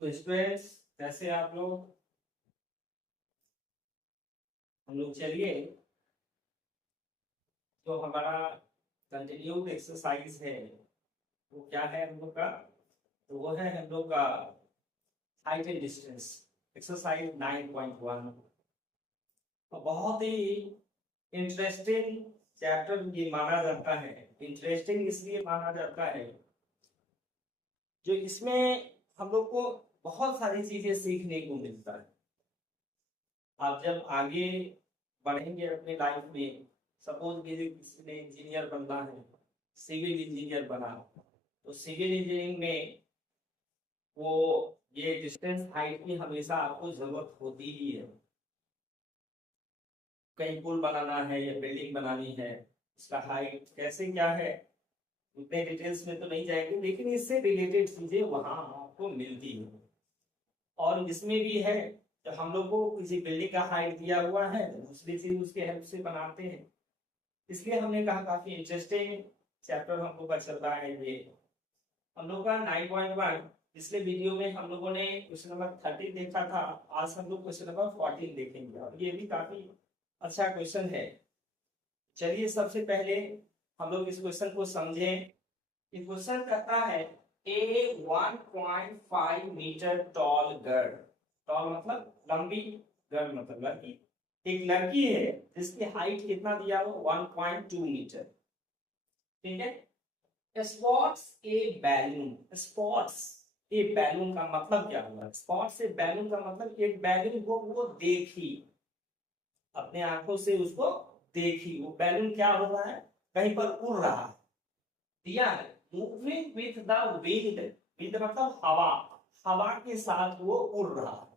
तो स्टूडेंट्स कैसे आप लोग। हम लोग चलिए जो हमारा कंटिन्यूड एक्सरसाइज है वो क्या है हम लोग का। तो वो है हम लोग का हाइट एंड डिस्टेंस एक्सरसाइज 9.1। तो बहुत ही इंटरेस्टिंग चैप्टर ये माना जाता है। इंटरेस्टिंग इसलिए माना जाता है जो इसमें हम लोग को बहुत सारी चीजें सीखने को मिलता है। आप जब आगे बढ़ेंगे अपने लाइफ में, सपोज किसी ने इंजीनियर बनना है, सिविल इंजीनियर बना, तो सिविल इंजीनियरिंग में वो ये डिस्टेंस हाइट की हमेशा आपको जरूरत होती ही है। कहीं पुल बनाना है या बिल्डिंग बनानी है, इसका हाइट कैसे क्या है उतने डिटेल्स में तो नहीं जाएंगे, लेकिन इससे रिलेटेड चीजें वहां आपको मिलती है। और इसमें भी है जब हम लोग को किसी बिल्डिंग का हाइट दिया हुआ है तो दूसरी चीज उसके हेल्प से बनाते हैं। इसलिए हमने कहा काफी इंटरेस्टिंग चैप्टर हम लोग का चल रहा है ये हम लोग का 9.1। पिछले वीडियो में हम लोगों ने क्वेश्चन नंबर 30 देखा था। आज हम लोग क्वेश्चन नंबर 14 देखेंगे और ये भी काफी अच्छा क्वेश्चन है। चलिए सबसे पहले हम लोग इस क्वेश्चन को समझें। ये क्वेश्चन कहता है ए 1.5 मीटर टॉल गर्ल, टॉल मतलब लंबी, गर्ल मतलब लड़की, एक लड़की है जिसकी हाइट कितना दिया हो 1.2 मीटर। ठीक है। स्पॉट्स ए बैलून, स्पॉट्स ए बैलून का मतलब क्या हुआ? स्पॉट्स ए बैलून का मतलब एक बैलून को वो देखी, अपने आंखों से उसको देखी। वो बैलून क्या हो रहा है? कहीं पर उड़ रहा है। दिया है moving with the wind, wind मतलब हवा, हवा के साथ वो उड़ रहा है।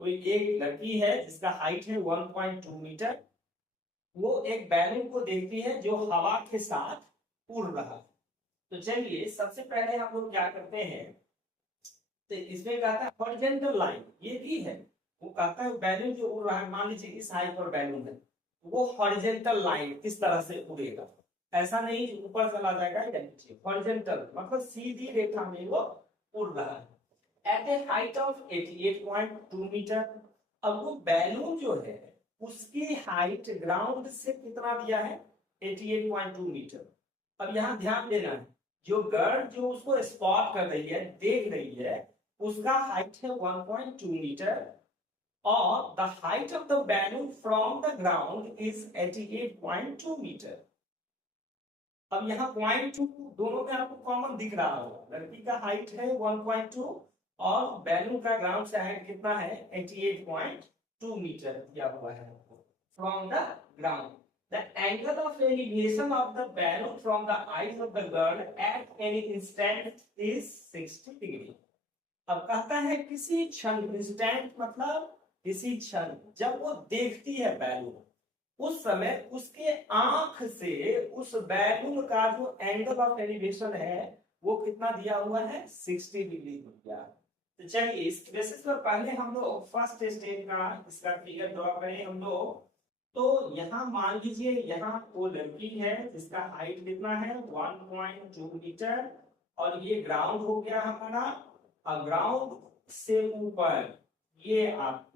कोई एक लड़की है जिसका हाइट है 1.2 मीटर, वो एक बैलून को देखती है जो हवा के साथ उड़ रहा है। तो चलिए सबसे पहले हम लोग क्या करते हैं, तो इसमें कहता है हॉरिजॉन्टल लाइन, ये भी है। वो कहता है बैलून जो उड़ रहा है, मान लीजिए इस हाइट पर बैलून है, वो हॉरिजॉन्टल लाइन किस तरह से उड़ेगा, ऐसा नहीं ऊपर चला जाएगा या नीचे। हॉरिजॉन्टल मतलब सीधी रेखा में वो उड़ रहा है at a height of 88.2 metre. अब वो बैलून जो है उसकी हाइट ग्राउंड से कितना दिया है? 88.2 मीटर। अब यहाँ ध्यान देना है, जो गर्ल जो उसको स्पॉट कर रही है, देख रही है, उसका हाइट है 1.2 मीटर और the height of the balloon from the ground is 88.2 metre. अब यहाँ 0.2 दोनों में आपको कॉमन दिख रहा होगा, लड़की का हाइट है 1.2 और बैलून का ग्राउंड से हाइट कितना है? 88.2 मीटर दिया हुआ है from the ground. The angle of elevation of the balloon from the eyes of the girl at any instant is 60 degree. अब कहता है किसी क्षण, इंस्टेंट मतलब किसी क्षण, जब वो देखती है बैलून, उस समय उसके आंख से उस बैलून का जो एंगल ऑफ एलिवेशन है वो कितना दिया हुआ है? 60 डिग्री दिया। तो चलिए इस बेसिस पर पहले हम लोग फर्स्ट स्टेज का इसका फिगर ड्रॉ करें हम लोग। तो यहाँ मान लीजिए यहाँ वो लड़की है जिसका हाइट कितना है? 1.2 मीटर और ये ग्राउंड हो गया हमारा। ग्राउंड से ऊपर ये आप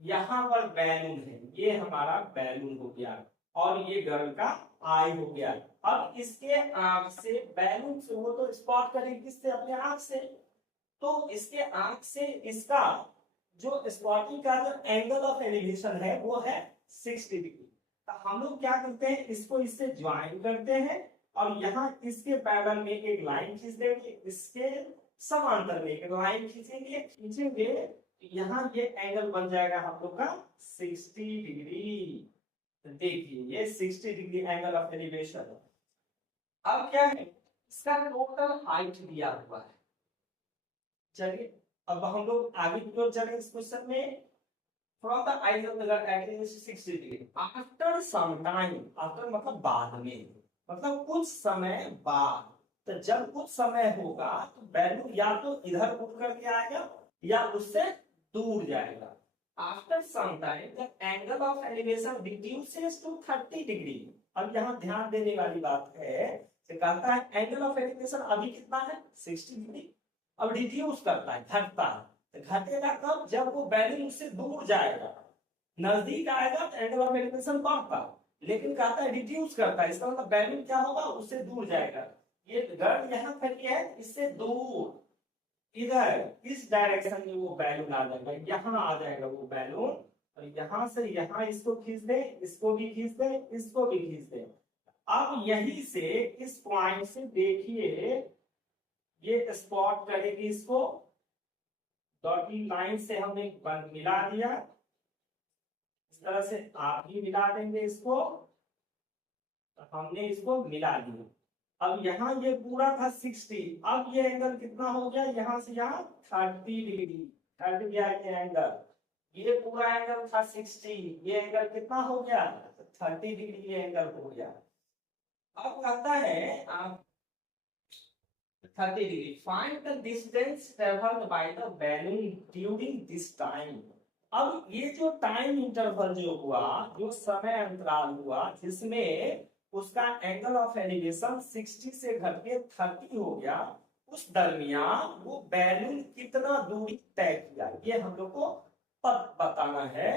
यहाँ पर बैलून है, ये हमारा बैलून हो गया और ये गर्ल का आई हो गया। अब इसके आंख से बैलून से वो तो स्पॉट करेगी किससे? अपने आंख से। तो इसके आंख से इसका जो स्पॉटिंग का जो एंगल ऑफ एलिवेशन है वो है 60 डिग्री। तो हम लोग क्या करते हैं, इसको इससे ज्वाइन करते हैं और यहाँ इसके पैरेलल में एक लाइन खींच देंगे, इसके समांतर में एक लाइन खींचेंगे, यहाँ ये एंगल बन जाएगा हम लोग का 60 डिग्री। देखिए ये 60 डिग्री एंगल ऑफ एलिवेशन। अब क्या है, इसका टोटल हाइट दिया हुआ है। चलिए अब हम लोग आगे की ओर चलें इस क्वेश्चन में। From the eyes of the girl at 60 degree after some time, after मतलब बाद में, मतलब कुछ समय बाद। तो जब कुछ समय होगा तो बैलून या तो इधर उठ करके आएगा या उससे दूर जाएगा। After some time the angle of elevation reduces to 30 degree. अब यहाँ ध्यान देने वाली बात है तो कहता है एंगल ऑफ एलिवेशन अभी कितना है 60 डिग्री, अब रिड्यूस करता है, घटता है। तो घटेगा कब, जब वो बैलून उससे दूर जाएगा, नजदीक आएगा तो एंगल ऑफ एलिवेशन बढ़ता, लेकिन कहता है रिड्यूस करता है, इसका मतलब बैलून क्या होगा, उससे दूर जाएगा। ये गर्ल यहाँ फटी है, इससे दूर, इधर इस डायरेक्शन में वो बैलून आ जाएगा, यहाँ आ जाएगा वो बैलून, और यहाँ से यहाँ इसको खींच दे, इसको भी खींच दे, इसको भी खींच दे। अब यहीं से इस पॉइंट से देखिए, ये स्पॉट करेगी इसको, डॉटिंग लाइन से हमने मिला दिया, इस तरह से आप भी मिला देंगे इसको, तो हमने इसको मिला दिया। अब यहाँ ये पूरा था 60, अब ये एंगल कितना हो गया, यहाँ से यहाँ 30 डिग्री हट गया ये एंगल, ये पूरा एंगल था 60, ये एंगल कितना हो गया 30 डिग्री ये एंगल हो गया। अब कहता है आप 30 degree, find the distance travelled by the balloon during this time. अब ये जो टाइम इंटरवल जो हुआ, जो समय अंतराल हुआ जिसमें उसका एंगल ऑफ एलिवेशन 60 से घट के 30 हो गया, उस दरमियान वो बैलून कितना दूरी तय किया, ये हम लोग को बताना है,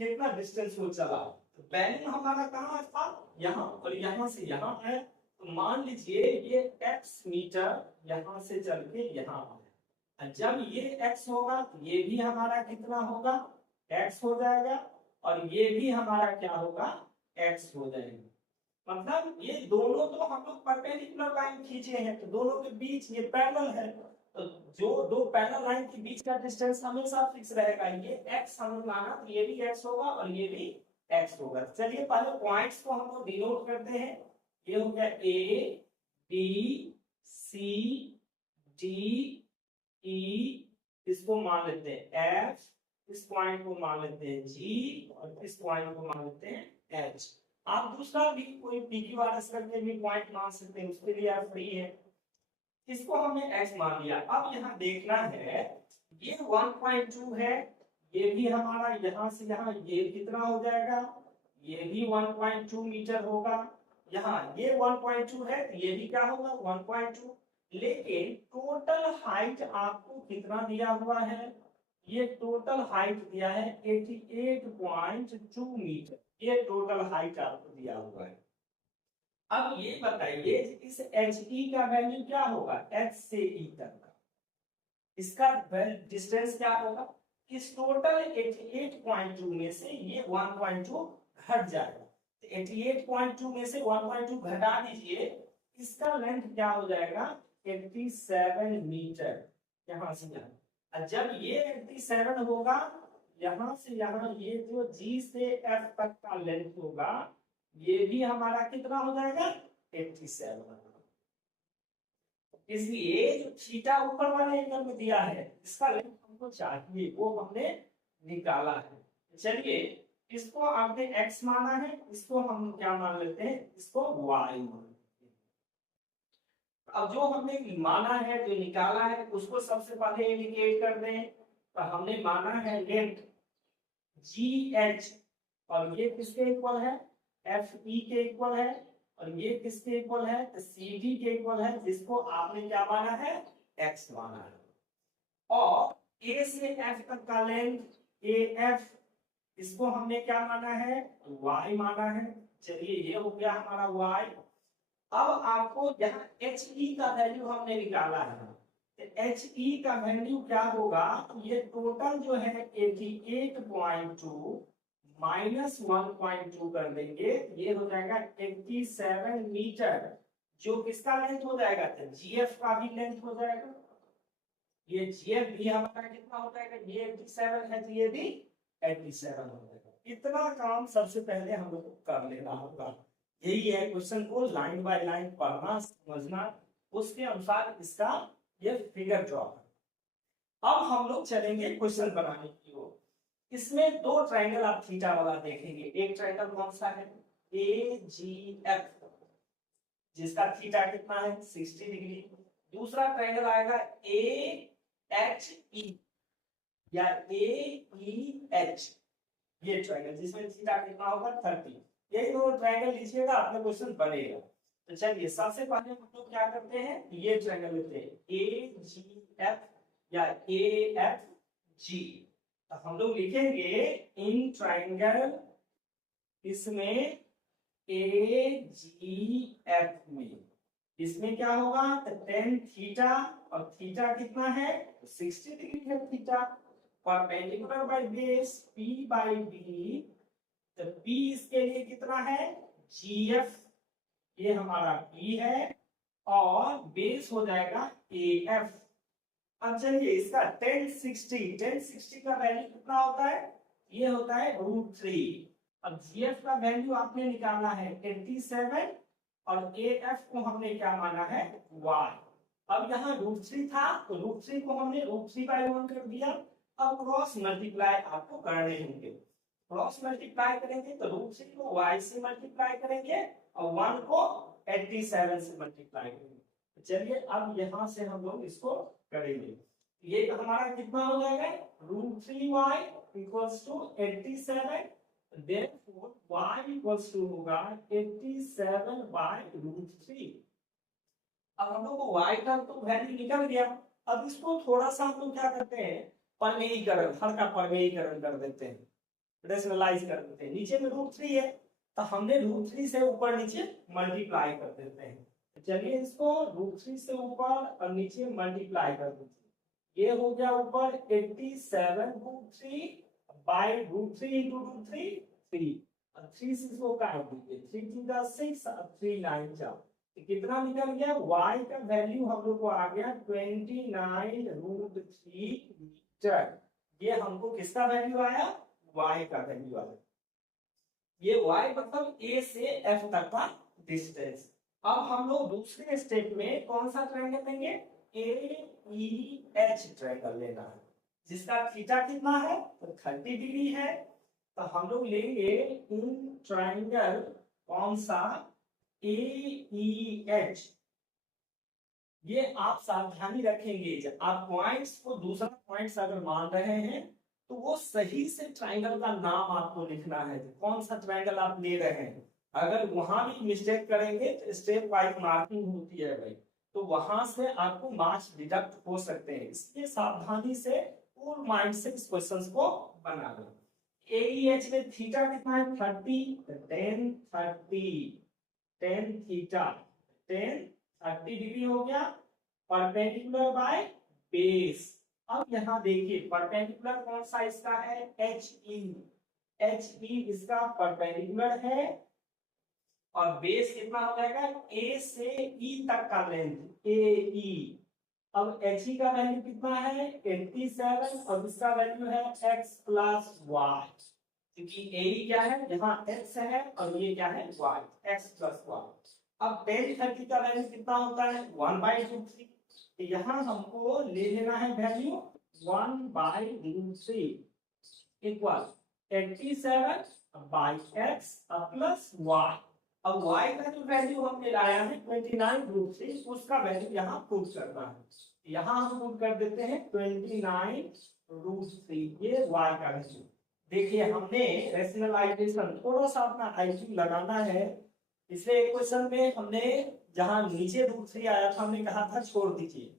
कितना डिस्टेंस वो चला। तो बैलून हमारा कहाँ था, यहाँ, और यहाँ से यहाँ है, तो मान लीजिए ये x मीटर यहाँ से चल के यहाँ है, जब ये x होगा तो ये भी हमारा कितना होगा x हो जाएगा, और ये भी हमारा क्या होगा x हो जाएगा। मतलब ये दोनों तो हम लोग परपेंडिकुलर लाइन खींचे हैं, तो दोनों के बीच ये पैरेलल है, तो जो दो पैरेलल लाइन के बीच का डिस्टेंस हमेशा फिक्स रहेगा, ये x हम लोग लाना, तो ये भी x होगा और ये भी x होगा। चलिए पहले पॉइंट्स को हम लोग डिनोट करते हैं, ये हो गया A B C D E, इसको मान लेते हैं F, इस पॉइंट को मान लेते हैं G, और इस पॉइंट को मान लेते हैं H। आप दूसरा भी कोई PQRS करके भी पॉइंट मान सकते हैं, उसके लिए आप फ्री है। इसको हमने x मान लिया। अब यहाँ देखना है, ये 1.2 है, ये भी हमारा यहाँ से यहाँ ये कितना हो जाएगा, ये भी 1.2 मीटर होगा, यहाँ ये 1.2 है, ये भी क्या होगा 1.2, लेकिन टोटल हाइट आपको कितना दिया हुआ है, ये टोटल हाइट दिया है 88.2 मीटर, ये टोटल हाइट आपको दिया हुआ है। अब ये बताइए इस HE का वैल्यू क्या होगा, H से E तक का, इसका डिस्टेंस क्या होगा, इस टोटल 88.2 में से ये 1.2 घट जाएगा, तो 88.2 में से 1.2 घटा दीजिए, इसका लेंथ क्या हो जाएगा 87 मीटर, यहाँ से यहाँ। जब ये 87 होगा, यहाँ से यहाँ ये जो G से F तक का लेंथ होगा, ये भी हमारा कितना हो जाएगा 87। इसलिए जो थीटा ऊपर वाले एंगल में दिया है, इसका लेंथ हमको चाहिए, वो हमने निकाला है। चलिए इसको आपने x माना है, इसको हम क्या मान लेते हैं, इसको y मान लेते हैं। अब जो हमने माना है, जो निकाला है, उसको सबसे पहले इंडिकेट कर दें, तो हमने माना है लेंथ GH, और ये किसके इक्वल है, FE के इक्वल है, और ये किसके इक्वल है, CD के इक्वल है, जिसको आपने क्या माना है x माना है। और A से F तक का लेंथ AF, इसको हमने क्या माना है y माना है। चलिए ये हो गया हमारा y। अब आपको यहाँ HE का वैल्यू हमने निकाला है, तो HE का वैल्यू क्या होगा, ये टोटल जो है 88.2 माइनस 1.2 कर देंगे, ये हो जाएगा 87 मीटर, जो किसका लेंथ हो जाएगा, तो GF का भी लेंथ हो जाएगा, ये GF भी हमारा कितना हो जाएगा, ये 87 है तो ये भी 87 हो जाएगा। इतना काम सबसे पहले हम लोग को कर लेना होगा, यही है क्वेश्चन को लाइन बाय लाइन पढ़ना समझना, उसके अनुसार इसका ये फिगर ड्रॉ करना। अब हम लोग चलेंगे क्वेश्चन बनाने की ओर। इसमें दो ट्रायंगल आप थीटा वाला देखेंगे, एक ट्रायंगल कौन सा है AGF, जिसका थीटा कितना है 60 डिग्री, दूसरा ट्रायंगल आएगा AHE या AEH, ये ट्रायंगल जिसमें थीटा कितना होगा 30। यही दो ट्रायंगल लीजिएगा, आपका क्वेश्चन बनेगा। तो चलिए सबसे पहले हम लोग क्या करते हैं, ये ट्रायंगल लेते हैं ए जी एफ या ए एफ जी। तो हम लोग लिखेंगे इन ट्रायंगल, इसमें ए जी एफ में, इसमें क्या होगा, तो टेन थीटा, और थीटा कितना है, 60 डिग्री है theta, perpendicular by base P by B, तो पी इसके लिए कितना है, जी एफ, ये हमारा पी है, और बेस हो जाएगा ए एफ। अब चलिए इसका टेन सिक्सटी का वैल्यू कितना होता है, ये होता है √3। अब जीएफ का वैल्यू आपने निकाला है 87, और एएफ को हमने क्या माना है, y। अब यहाँ √3 था, तो √3 को हमने √3/1 कर दिया। अब क्रॉस मल्टीप्लाई आपको करने होंगे, क्रॉस मल्टीप्लाई करेंगे तो √3 को y से मल्टीप्लाई करेंगे और 1 को 87 से मल्टीप्लाई करेंगे। चलिए अब यहाँ से हम लोग इसको करेंगे, ये हमारा कितना हो जाएगा, √3y = 87, therefore y = होगा 87/√3। अब हम लोग को y का तो वैल्यू निकल गया। अब इसको थोड़ा सा हम लोग क्या करते हैं, परमेयीकरण, हल्का परमेयीकरण कर देते हैं, रेशनलाइज कर देते हैं। नीचे में √3 है, तो हमने √3 से ऊपर नीचे मल्टीप्लाई कर देते हैं। चलिए इसको √3 से ऊपर और नीचे मल्टीप्लाई कर देते हैं। ये हो गया ऊपर 87√3 बाई √3 into √3 3, और 3 से इसको काट दीजिए, 3 3 का 6 और 3 9 जा, कितना निकल गया, y का वैल्यू हम लोग को आ गया 29√3 मीटर। ये हमको किसका वैल्यू आया, y का वैल्यू आया। ये y मतलब a से f तक का डिस्टेंस। अब हम लोग दूसरे स्टेप में कौन सा ट्रायंगल लेंगे, AEH ट्रायंगल लेना है, जिसका थीटा कितना है, तो 30 डिग्री है। तो हम लोग लेंगे इन ट्रायंगल कौन सा, AEH। ये आप सावधानी रखेंगे, जब आप पॉइंट्स को दूसरा पॉइंट्स अगर मान रहे हैं तो वो सही से ट्रायंगल का नाम आपको लिखना है, कौन सा ट्रायंगल आप ले रहे हैं। अगर वहां भी मिस्टेक करेंगे तो स्टेप वाइज मार्किंग होती है भाई, तो वहां से आपको मार्क्स डिडक्ट हो सकते हैं, इसलिए सावधानी से कूल माइंड से इस क्वेश्चन को बना लो। AEH में थीटा कितना है, 30, 10 थीटा 30 डिग्री हो गया, परपेंडिकुलर बाय बेस। अब यहाँ देखिए परपेंडिकुलर कौन सा इसका है, HE इसका परपेंडिकुलर है, और बेस कितना हो जाएगा, A से E तक का लेंथ AE। अब HE का वैल्यू कितना है, 87, और इसका वैल्यू है x + y, क्योंकि AE क्या है, यहाँ x है और ये क्या है, y, x + y। अब 10 का वैल्यू कितना होता है, 1/√3। यहाँ हमको ले लेना है वैल्यू 1/√3 इक्वल 87/x + y। अब y का जो वैल्यू हमने लाया है 29√3, उसका वैल्यू यहाँ पुट करना है, यहाँ हम पुट कर देते हैं 29√3, ये y का वैल्यू। देखिए हमने रेशनलाइजेशन थोड़ा सा अपना IQ लगाना है, इसलिए क्वेश्चन में हमने जहां नीचे √3 आया था हमने कहा था छोड़ दीजिए,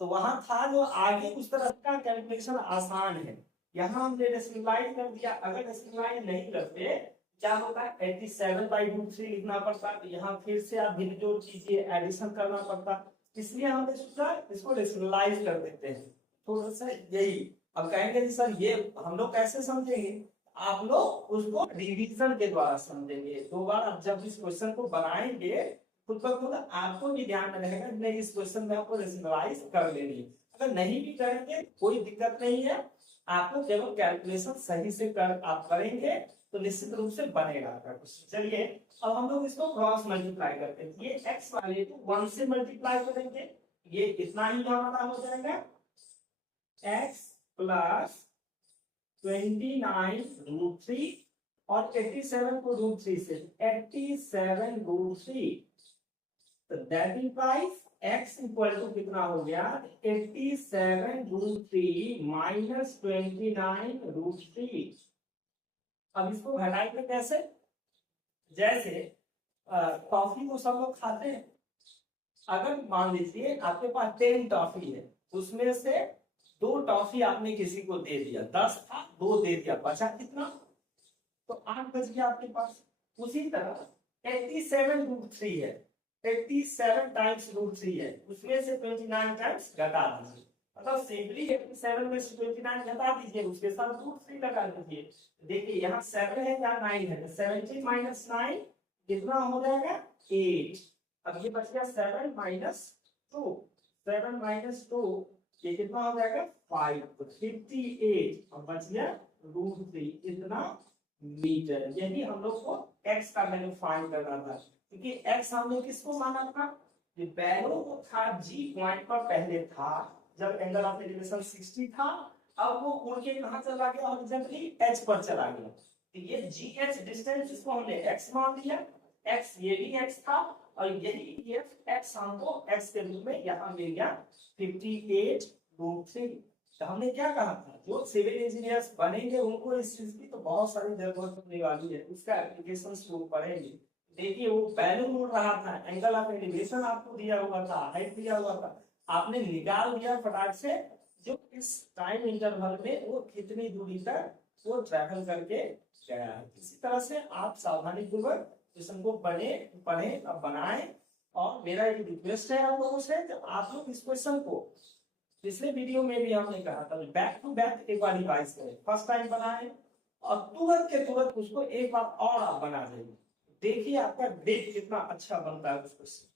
तो वहां था जो आगे उस तरह का कैलकुलेशन आसान है, यहाँ हमने रेशनलाइज कर दिया। अगर रेशनलाइज नहीं करते क्या होता है, 87/√3 लिखना पड़ता, तो यहाँ फिर से आप भिन्न जोड़ कीजिए, एडिशन करना पड़ता, इसलिए हमने सोचा इसको रेशनलाइज कर देते हैं थोड़ा सा यही। अब कहेंगे सर ये हम लोग कैसे समझेंगे, आप लोग उसको डिवीजन के द्वारा समझेंगे। दो बार आप जब इस क्वेश्चन को बनाएंगे खुद ब खुद आपको भी ध्यान में रहेगा, नहीं इस क्वेश्चन में आपको रेशनलाइज कर लेनी है। अगर नहीं भी करेंगे कोई दिक्कत नहीं है, आपको केवल कैलकुलेशन सही से आप करेंगे तो निश्चित रूप से बनेगा आपका क्वेश्चन। चलिए अब हम लोग इसको क्रॉस मल्टीप्लाई करते हैं, ये x वाले को 1 से मल्टीप्लाई करेंगे, ये इतना ही हमारा हो जाएगा x + 29√3, और 87 को √3 से 87√3, तो दैट इंप्लाइज x = कितना हो गया, 87√3 - 29√3। अब इसको घटाएंगे कैसे, जैसे टॉफी को सब लोग खाते हैं। अगर मान लीजिए आपके पास 10 टॉफी है, उसमें से 2 टॉफी आपने किसी को दे दिया, 10 था 2 दे दिया, बचा कितना? तो 8 बच गया आपके पास। उसी तरह 87√3 है, 87 टाइम्स √3 है, उसमें से 29 टाइम्स घटा दीजिए, मतलब सिंपली 87 में से 29 घटा दीजिए, उसके साथ √3 लगा दीजिए। देखिए यहाँ 7 है या 9 है, 17 माइनस 9 कितना हो जाएगा? 8। अब ये बच गया 7 माइनस 2, 7 माइनस 2 ये कितना हो जाएगा? 5, तो 58 अब बच गया √3, इतना मीटर। यही हम लोग को x का वैल्यू फाइंड करना था, क्योंकि x हमने किसको माना था? वैल्यू था g पॉइंट पर पहले था, जब एंगल ऑफ एलिवेशन 60 था, अब वो उड़ के कहां चला गया? हॉरिजॉन्टली h पर चला गया। तो ये gh डिस्टेंस जिसको हमने x मान लिया, x ये भी x था, और यही x हमको x के रूप में यहाँ मिल गया 58√3। तो हमने क्या कहा था, जो सिविल इंजीनियर्स बनेंगे उनको इस चीज की तो बहुत सारी जरूरत होने वाली है, उसका एप्लीकेशन वो पढ़ेंगे। देखिए वो बैलून उड़ रहा था, एंगल ऑफ एलिवेशन आपको दिया हुआ था, हाइट दिया हुआ था, आपने निकाल दिया फटाक से जो इस टाइम इंटरवल में वो कितनी दूरी तक वो ट्रैवल करके गया है। इसी तरह से आप सावधानी पूर्वक क्वेश्चन को पढ़ें और बनाएं। और मेरा एक रिक्वेस्ट है आप लोगों से कि आप लोग इस क्वेश्चन को, पिछले वीडियो में भी हमने कहा था, बैक टू बैक एक बार रिवाइज करें, फर्स्ट टाइम बनाएं और तुरंत के तुरंत उसको एक बार और आप बना देंगे। देखिए आपका ग्रेड कितना अच्छा बनता है उस क्वेश्चन।